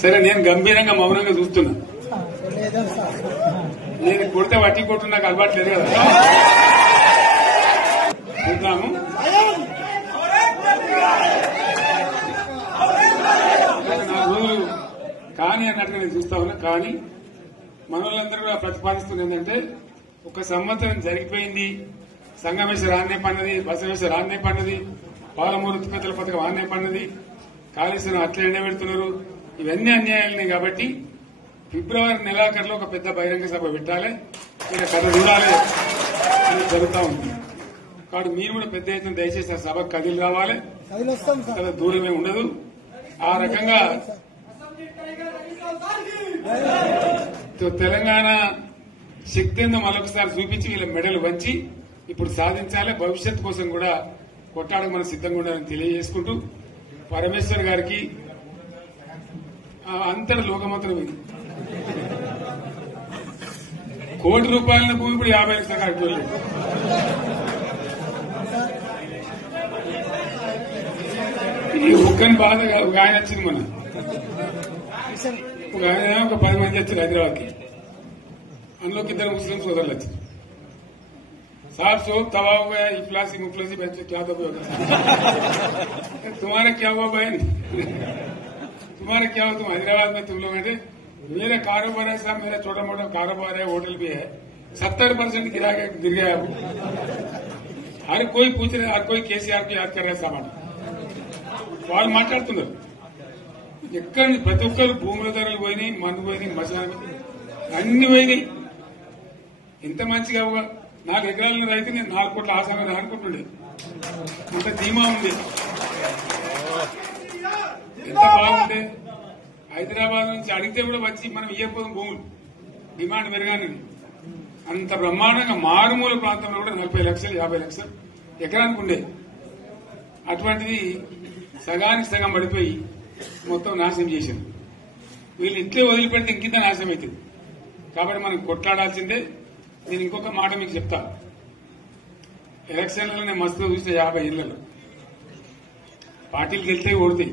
సరే నేను గంభీరంగా మౌనంగా చూస్తున్నా. నేను కొడితే వట్టి కొట్టు నాకు అలవాట్లేదు కదా. చూద్దాము. రోజులు కానీ అన్నట్టుగా నేను చూస్తా ఉన్నా. కానీ మనోళ్ళందరూ కూడా ప్రతిపాదిస్తుంది ఏంటంటే, ఒక సంవత్సరం జరిగిపోయింది, సంగమేశ్వర ఆన్నే పన్నది, బసవేశ్వర ఆన్నే పన్నది, పాలమూరు ఉత్పత్తుల పథకం ఆన్నే పన్నది, కాళేశ్వరం అట్లా ఎండబెడుతున్నారు, ఇవన్నీ అన్యాయాలనే. కాబట్టి ఫిబ్రవరి నెలాఖరులో ఒక పెద్ద బహిరంగ సభ పెట్టాలి, ఇక్కడ కథ చూడాలి అని జరుగుతూ ఉంది. కాబట్టి మీరు కూడా పెద్ద ఎత్తున దయచేసి ఆ సభకు కదిలి రావాలి, కదా దూరమే ఉండదు. ఆ రకంగా తెలంగాణ శక్తి ఏందో మరొకసారి చూపించి వీళ్ళ మెడలు వంచి ఇప్పుడు సాధించాలి. భవిష్యత్ కోసం కూడా కొట్టాడకు మనం సిద్ధంగా ఉండాలని తెలియజేసుకుంటూ, పరమేశ్వర్ గారికి అంతటి లోకమంత్రం ఇది. ₹1,00,00,000 భూమి ఇప్పుడు 50 లక్షల కట్టుకోలేదు. ఈ ఒక్కని బాధ ఒక ఆయన వచ్చింది, మన ఒక ఆయన ఒక 10 మంది వచ్చారు హైదరాబాద్కి. అందులోకి 2 ముస్లిం సోదరులు వచ్చారు. साहब शोक तबाह हो गया, इफलासी मुफलसी बच्चे क्या दबे होगा। तुम्हारा क्या हुआ बहन, तुम्हारा क्या हुआ, तुम हैदराबाद में तुम लोग हैं। मेरा कारोबार है साहब, मेरा छोटा मोटा कारोबार है, होटल भी है, 70% गिर गया। हर कोई पूछ रहे, हर कोई केसीआर को याद कर रहा है सामान వాళ్ళు మాట్లాడుతున్నారు. ఎక్కడ ప్రతి ఒక్కరు భూముల ధరలు పోయినాయి, మందు పోయినాయి, మసాలా అన్ని పోయినాయి. ఎంత మంచిగా 4 ఎకరాల రైతు నేను 4 కోట్ల ఆసామి అనుకుంటుండే, అంత ధీమా ఉంది, ఎంత బాగుండే. హైదరాబాద్ నుంచి అడిగితే కూడా వచ్చి మనం ఇయ్యకపోతాం భూములు, డిమాండ్ పెరగాలని. అంత బ్రహ్మాండంగా మారుమూల ప్రాంతంలో కూడా 40 లక్షలు 50 లక్షలు ఎకరానికి ఉండే. అటువంటిది సగానికి సగం పడిపోయి మొత్తం నాశనం చేశారు. వీళ్ళు ఇంట్లో వదిలిపెడితే ఇంకింత నాశనం అవుతుంది. కాబట్టి మనం కొట్లాడాల్సిందే. నేను ఇంకొక మాట మీకు చెప్తా. ఎలక్షన్లలో నేను మస్తుగా చూస్తే 50 ఇళ్లలో పార్టీలు గెలితే ఓడితాయి.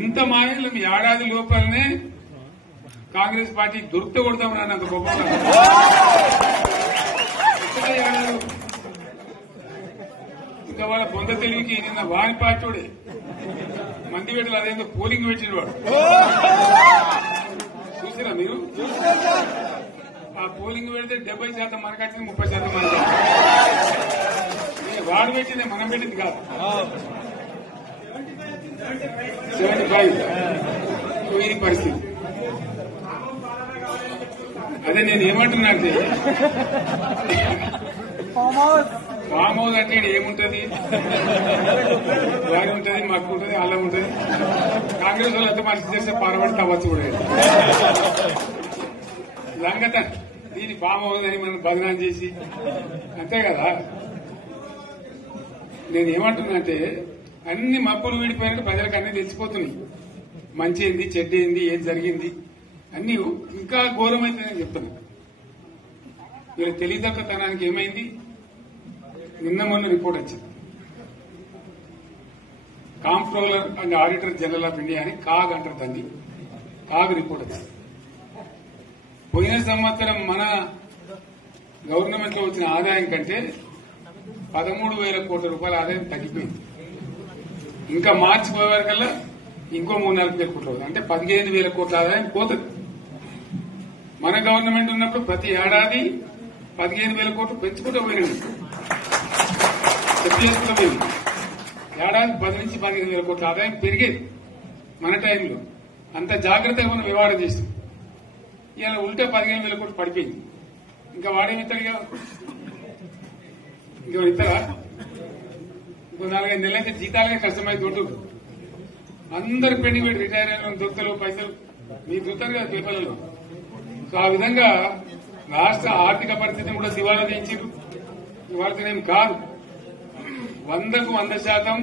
ఇంత మాయలు ఏడాది లోపలనే కాంగ్రెస్ పార్టీ దొరికితే కొడతామని అన్నంత గొప్ప ఇంకా వాళ్ళ బొంద తెలివికి నిన్న వారి పార్టీడే మంది పెట్టలు అదేందో పోలింగ్ పెట్టిన వాడు చూసారా మీరు? ఆ పోలింగ్ పెడితే 70% మనకు వచ్చింది, 30% మనకు. వాడు పెట్టింది మనం పెట్టింది కాదు. 75 ఇది పరిస్థితి. అదే నేను ఏమంటున్నా అంటే, ఫామ్ హౌస్ అంటే ఏముంటది, వారి ఉంటది, మాకు ఉంటది, అల్లం ఉంటది. కాంగ్రెస్ వాళ్ళు ఎంత మంచి చేస్తే పారబడి తవ్వచ్చు కూడా లంగత. దీన్ని ఫామ్ హౌస్ అని మనం బదనాం చేసి అంతే కదా. నేను ఏమంటున్నానంటే, అన్ని మబ్బులు వీడిపోయినట్టు ప్రజలకు అన్ని తెలిసిపోతున్నాయి. మంచి ఏంది, చెడ్డ ఏంది, ఏం జరిగింది అన్ని ఇంకా ఘోరమైంది నేను చెప్తున్నా. వీళ్ళ తెలివితక్కువతనానికి ఏమైంది? నిన్న మొన్న రిపోర్ట్ వచ్చింది. Comptroller and auditor general of India అని కాగ్ అంటారు దాన్ని. కాగ్ రిపోర్ట్ వచ్చింది. పోయిన సంవత్సరం మన గవర్నమెంట్ లో వచ్చిన ఆదాయం కంటే 13,000 కోట్ల రూపాయల ఆదాయం తగ్గిపోయింది. ఇంకా మార్చి పోయే వరకల్లా ఇంకో 3-4 కోట్ల రూపాయలు, అంటే 15,000 కోట్ల ఆదాయం పోతుంది. మన గవర్నమెంట్ ఉన్నప్పుడు ప్రతి ఏడాది 15,000 కోట్లు పెంచుకుంటూ పోయినాడు, చేసుకుంటూ పోయింది. ఏడాది 10 నుంచి 15,000 కోట్ల ఆదాయం పెరిగేది మన టైంలో. అంత జాగ్రత్తగా మనం వ్యవహారం చేస్తాం. ఇలా ఉల్టా 15,000 కోట్లు పడిపోయింది. ఇంకా వాడేమిస్తాడు ఇక, ఇంకో ఇస్తారా? ఇంకో 4-5 నెలలైతే జీతాలకే కష్టమైంది. అందరు పెండింగ్ పెట్టి రిటైర్ అయిన దొత్తలు పైసలు మీరు చూస్తారు కదా పేపర్లలో. సో ఆ విధంగా రాష్ట్ర ఆర్థిక పరిస్థితిని కూడా దివాలా చేయించారు. ఇవాళనేం కాదు, 100కు 100%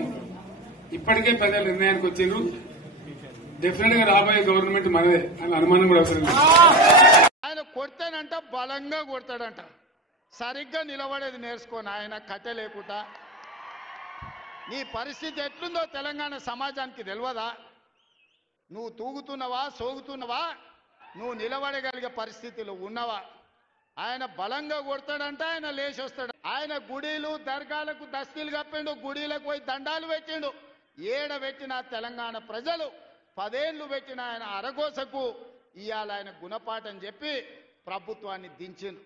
ఇప్పటికే ప్రజల నిర్ణయానికి వచ్చారు. డెఫినెట్ గా రాబోయే గవర్నమెంట్ మనదే అని అనుమానం కూడా అవసరం లేదు. ఆయన కొడతానంట, బలంగా కొడతాడంట. సరిగ్గా నిలబడేది నేర్చుకోని ఆయన కట్టె లేకుండా. నీ పరిస్థితి ఎట్లుందో తెలంగాణ సమాజానికి తెలియదా? నువ్వు తూగుతున్నవా సోగుతున్నవా నువ్వు నిలబడగలిగే పరిస్థితిలో ఉన్నవా ఆయన బలంగా కొడతాడంట ఆయన లేచి వస్తాడు ఆయన గుడిలు దర్గాలకు దస్తీలు కప్పిండు గుడిలకు పోయి దండాలు పెట్టిండు ఏడ పెట్టిన తెలంగాణ ప్రజలు 10 ఏళ్లు పెట్టిన ఆయన అరగోసకు ఇవాళ ఆయన గుణపాఠం చెప్పి ప్రభుత్వాన్ని దించిండు